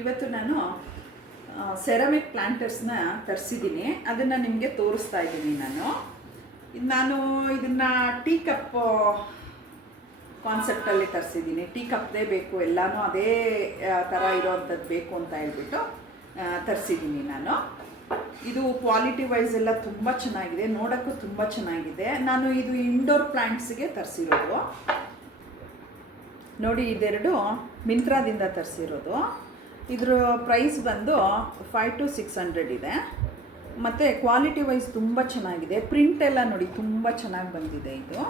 ಇವತ್ತು ನಾನು ಸೆರಾಮಿಕ್ ಪ್ಲಾಂಟರ್ಸ್ನ ತರಿಸಿದ್ದೀನಿ. ಅದನ್ನು ನಿಮಗೆ ತೋರಿಸ್ತಾ ಇದ್ದೀನಿ. ನಾನು ಇದನ್ನು ಟೀ ಕಪ್ ಕಾನ್ಸೆಪ್ಟಲ್ಲಿ ತರಿಸಿದ್ದೀನಿ. ಟೀ ಕಪ್ದೇ ಬೇಕು, ಎಲ್ಲನೂ ಅದೇ ಥರ ಇರೋವಂಥದ್ದು ಬೇಕು ಅಂತ ಹೇಳ್ಬಿಟ್ಟು ತರಿಸಿದ್ದೀನಿ ನಾನು. ಇದು ಕ್ವಾಲಿಟಿ ವೈಸ್ ಎಲ್ಲ ತುಂಬ ಚೆನ್ನಾಗಿದೆ, ನೋಡೋಕ್ಕೂ ತುಂಬ ಚೆನ್ನಾಗಿದೆ. ನಾನು ಇದು ಇಂಡೋರ್ ಪ್ಲಾಂಟ್ಸ್ಗೆ ತರಿಸಿರೋದು. ನೋಡಿ, ಇದೆರಡು ಮಿಂತ್ರಾದಿಂದ ತರಿಸಿರೋದು. ಇದ್ರ ಪ್ರೈಸ್ ಬಂದು 500 to 600 ಇದೆ. ಮತ್ತು ಕ್ವಾಲಿಟಿ ವೈಸ್ ತುಂಬ ಚೆನ್ನಾಗಿದೆ. ಪ್ರಿಂಟ್ ಎಲ್ಲ ನೋಡಿ ತುಂಬ ಚೆನ್ನಾಗಿ ಬಂದಿದೆ. ಇದು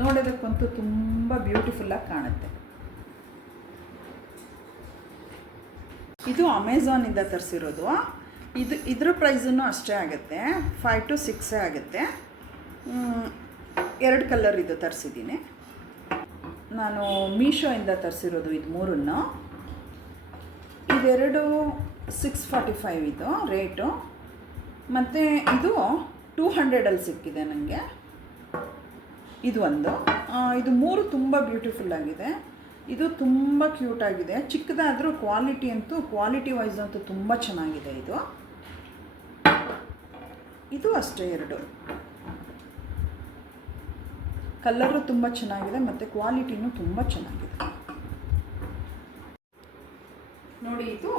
ನೋಡೋದಕ್ಕಂತೂ ತುಂಬ ಬ್ಯೂಟಿಫುಲ್ಲಾಗಿ ಕಾಣುತ್ತೆ. ಇದು ಅಮೆಝಾನಿಂದ ತರಿಸಿರೋದು. ಇದ್ರ ಪ್ರೈಸನ್ನು ಅಷ್ಟೇ ಆಗುತ್ತೆ, 5 to 6 ಆಗುತ್ತೆ. 2 ಕಲರ್ ಇದು ತರಿಸಿದ್ದೀನಿ. ನಾನು ಮೀಶೋಯಿಂದ ತರಿಸಿರೋದು ಇದು 3. ಇದೆರಡು 645 ಇದು ರೇಟು. ಮತ್ತು ಇದು 200ಅಲ್ಲಿ ಸಿಕ್ಕಿದೆ ನನಗೆ. ಇದು ಒಂದು. ಇದು 3 ತುಂಬ ಬ್ಯೂಟಿಫುಲ್ಲಾಗಿದೆ. ಇದು ತುಂಬ ಕ್ಯೂಟಾಗಿದೆ. ಚಿಕ್ಕದಾದರೂ ಕ್ವಾಲಿಟಿ ವೈಸ್ ಅಂತೂ ತುಂಬ ಚೆನ್ನಾಗಿದೆ. ಇದು ಅಷ್ಟೇ 2. ಕಲರು ತುಂಬ ಚೆನ್ನಾಗಿದೆ ಮತ್ತು ಕ್ವಾಲಿಟಿನೂ ತುಂಬ ಚೆನ್ನಾಗಿದೆ. ನೋಡಿ, ಇದು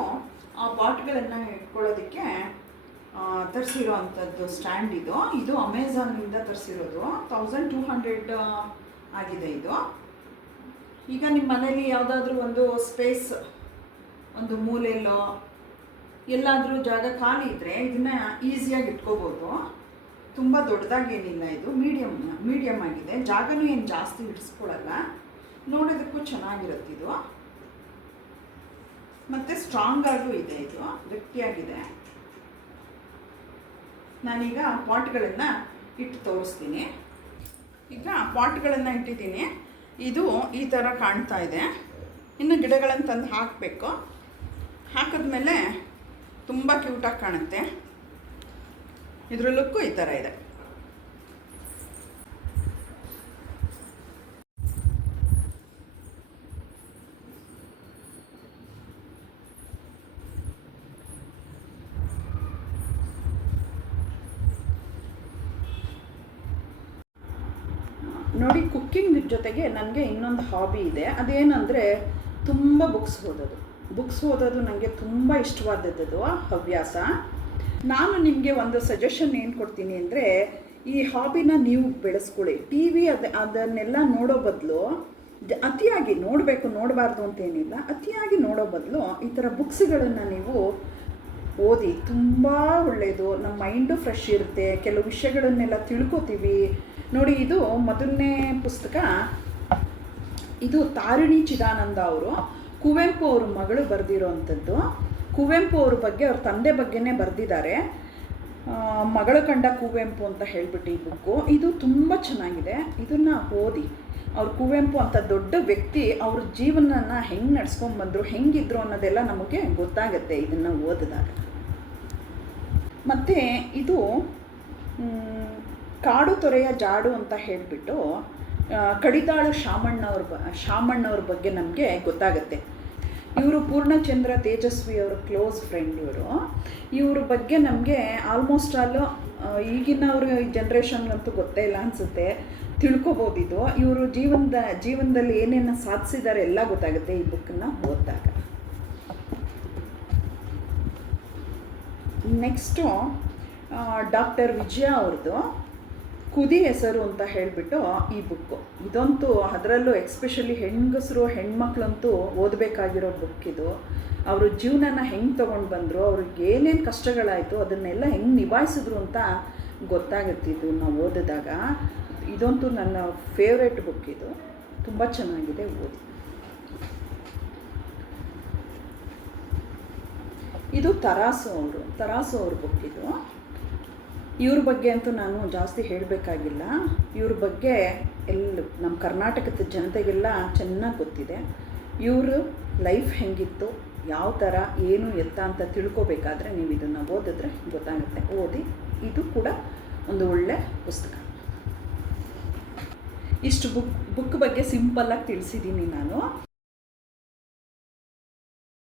ಆ ಪಾಟ್ಗಳನ್ನು ಇಟ್ಕೊಳ್ಳೋದಕ್ಕೆ ತರಿಸಿರೋ ಅಂಥದ್ದು ಸ್ಟ್ಯಾಂಡ್. ಇದು ಅಮೆಝಾನಿಂದ ತರಿಸಿರೋದು. 1200 ಆಗಿದೆ ಇದು. ಈಗ ನಿಮ್ಮ ಮನೇಲಿ ಯಾವುದಾದ್ರೂ ಒಂದು ಸ್ಪೇಸ್, ಒಂದು ಮೂಲೆಯಲ್ಲೋ ಎಲ್ಲಾದರೂ ಜಾಗ ಖಾಲಿ ಇದ್ದರೆ ಇದನ್ನು ಈಸಿಯಾಗಿ ಇಟ್ಕೋಬೋದು. ತುಂಬ ದೊಡ್ಡದಾಗೇನಿಲ್ಲ, ಇದು ಮೀಡಿಯಮ್ ಆಗಿದೆ. ಜಾಗನೂ ಏನು ಜಾಸ್ತಿ ಹಿಡಿಸ್ಕೊಳ್ಳಲ್ಲ, ನೋಡೋದಕ್ಕೂ ಚೆನ್ನಾಗಿರುತ್ತೆ ಇದು. ಮತ್ತು ಸ್ಟ್ರಾಂಗಾಗೂ ಇದೆ, ಇದು ಗಟ್ಟಿಯಾಗಿದೆ. ನಾನೀಗ ಪಾಟ್ಗಳನ್ನು ಇಟ್ಟು ತೋರಿಸ್ತೀನಿ. ಈಗ ಪಾಟ್ಗಳನ್ನು ಇಟ್ಟಿದ್ದೀನಿ. ಇದು ಈ ಥರ ಕಾಣ್ತಾ ಇದೆ. ಇನ್ನು ಗಿಡಗಳನ್ನು ತಂದು ಹಾಕಬೇಕು. ಹಾಕಿದ್ಮೇಲೆ ತುಂಬ ಕ್ಯೂಟಾಗಿ ಕಾಣುತ್ತೆ. ಇದ್ರ ಲುಕ್ಕು ಈ ಥರ ಇದೆ. ನೋಡಿ, ಕುಕ್ಕಿಂಗ್ ಜೊತೆಗೆ ನನಗೆ ಇನ್ನೊಂದು ಹಾಬಿ ಇದೆ. ಅದೇನೆಂದರೆ ತುಂಬ ಬುಕ್ಸ್ ಓದೋದು ನನಗೆ ತುಂಬ ಇಷ್ಟವಾದದ್ದು ಹವ್ಯಾಸ. ನಾನು ನಿಮಗೆ ಒಂದು ಸಜೆಷನ್ ಏನು ಕೊಡ್ತೀನಿ ಅಂದರೆ, ಈ ಹಾಬಿನ ನೀವು ಬೆಳೆಸ್ಕೊಳ್ಳಿ. ಟಿ ವಿ ಅದನ್ನೆಲ್ಲ ನೋಡೋ ಬದಲು, ಅತಿಯಾಗಿ ನೋಡಬಾರ್ದು ಅಂತೇನಿಲ್ಲ, ಅತಿಯಾಗಿ ನೋಡೋ ಬದಲು ಈ ಥರ ಬುಕ್ಸ್ಗಳನ್ನು ನೀವು ಓದಿ. ತುಂಬ ಒಳ್ಳೆಯದು. ನಮ್ಮ ಮೈಂಡು ಫ್ರೆಶ್ ಇರುತ್ತೆ, ಕೆಲವು ವಿಷಯಗಳನ್ನೆಲ್ಲ ತಿಳ್ಕೊತೀವಿ. ನೋಡಿ, ಇದು ಮೊದಲನೇ ಪುಸ್ತಕ. ಇದು ತಾರಿಣಿ ಚಿದಾನಂದ ಅವರು, ಕುವೆಂಪು ಅವ್ರ ಮಗಳು ಬರೆದಿರೋ ಅಂಥದ್ದು. ಕುವೆಂಪು ಅವ್ರ ಬಗ್ಗೆ, ಅವ್ರ ತಂದೆ ಬಗ್ಗೆನೇ ಬರೆದಿದ್ದಾರೆ. ಮಗಳು ಕಂಡ ಕುವೆಂಪು ಅಂತ ಹೇಳ್ಬಿಟ್ಟು ಈ ಬುಕ್ಕು. ಇದು ತುಂಬ ಚೆನ್ನಾಗಿದೆ. ಇದನ್ನು ಓದಿ. ಅವ್ರು ಕುವೆಂಪು ಅಂತ ದೊಡ್ಡ ವ್ಯಕ್ತಿ, ಅವ್ರ ಜೀವನನ ಹೆಂಗೆ ನಡ್ಸ್ಕೊಂಡ್ಬಂದರು, ಹೆಂಗಿದ್ರು ಅನ್ನೋದೆಲ್ಲ ನಮಗೆ ಗೊತ್ತಾಗುತ್ತೆ ಇದನ್ನು ಓದಿದಾಗ. ಮತ್ತು ಇದು ಕಾಡು ತೊರೆಯ ಜಾಡು ಅಂತ ಹೇಳಿಬಿಟ್ಟು ಕಡಿದಾಳು ಶಾಮಣ್ಣವ್ರ ಬಗ್ಗೆ ನಮಗೆ ಗೊತ್ತಾಗುತ್ತೆ. ಇವರು ಪೂರ್ಣಚಂದ್ರ ತೇಜಸ್ವಿ ಅವರ ಕ್ಲೋಸ್ ಫ್ರೆಂಡ್. ಇವ್ರ ಬಗ್ಗೆ ನಮಗೆ ಆಲ್ಮೋಸ್ಟ್ ಈಗಿನವರು ಜನ್ರೇಷನ್ಗಂತೂ ಗೊತ್ತೇ ಇಲ್ಲ ಅನಿಸುತ್ತೆ, ತಿಳ್ಕೊಬೋದು. ಇವರು ಜೀವನದಲ್ಲಿ ಏನೇನು ಸಾಧಿಸಿದ್ದಾರೆ ಎಲ್ಲ ಗೊತ್ತಾಗುತ್ತೆ ಈ ಬುಕ್ಕನ್ನು ಓದಿದಾಗ. ನೆಕ್ಸ್ಟು ಡಾಕ್ಟರ್ ವಿಜಯ ಅವ್ರದ್ದು ಕುದಿ ಹೆಸರು ಅಂತ ಹೇಳಿಬಿಟ್ಟು ಈ ಬುಕ್ಕು. ಇದಂತೂ ಅದರಲ್ಲೂ ಎಕ್ಸ್ಪೆಷಲಿ ಹೆಣ್ಮಕ್ಳಂತೂ ಓದಬೇಕಾಗಿರೋ ಬುಕ್ ಇದು. ಅವರು ಜೀವನನ ಹೆಂಗೆ ತೊಗೊಂಡು ಬಂದರು, ಅವ್ರಿಗೆ ಏನೇನು ಕಷ್ಟಗಳಾಯಿತು, ಅದನ್ನೆಲ್ಲ ಹೆಂಗೆ ನಿಭಾಯಿಸಿದ್ರು ಅಂತ ಗೊತ್ತಾಗುತ್ತೆ ಇದು ನಾವು ಓದಿದಾಗ. ಇದಂತೂ ನನ್ನ ಫೇವ್ರೆಟ್ ಬುಕ್. ಇದು ತುಂಬ ಚೆನ್ನಾಗಿದೆ, ಓದಿ. ಇದು ತರಾಸು ಅವ್ರ ಬುಕ್. ಇದು ಇವ್ರ ಬಗ್ಗೆ ಅಂತೂ ನಾನು ಜಾಸ್ತಿ ಹೇಳಬೇಕಾಗಿಲ್ಲ. ಇವ್ರ ಬಗ್ಗೆ ನಮ್ಮ ಕರ್ನಾಟಕದ ಜನತೆಗೆಲ್ಲ ಚೆನ್ನಾಗಿ ಗೊತ್ತಿದೆ. ಇವರು ಲೈಫ್ ಹೆಂಗಿತ್ತು, ಯಾವ ಥರ ಏನು ಎತ್ತ ಅಂತ ತಿಳ್ಕೊಬೇಕಾದ್ರೆ ನೀವು ಇದನ್ನು ಓದಿದ್ರೆ ಗೊತ್ತಾಗುತ್ತೆ. ಓದಿ. ಇದು ಕೂಡ ಒಂದು ಒಳ್ಳೆ ಪುಸ್ತಕ. ಇಷ್ಟು ಬುಕ್ ಬಗ್ಗೆ ಸಿಂಪಲ್ಲಾಗಿ ತಿಳಿಸಿದ್ದೀನಿ ನಾನು.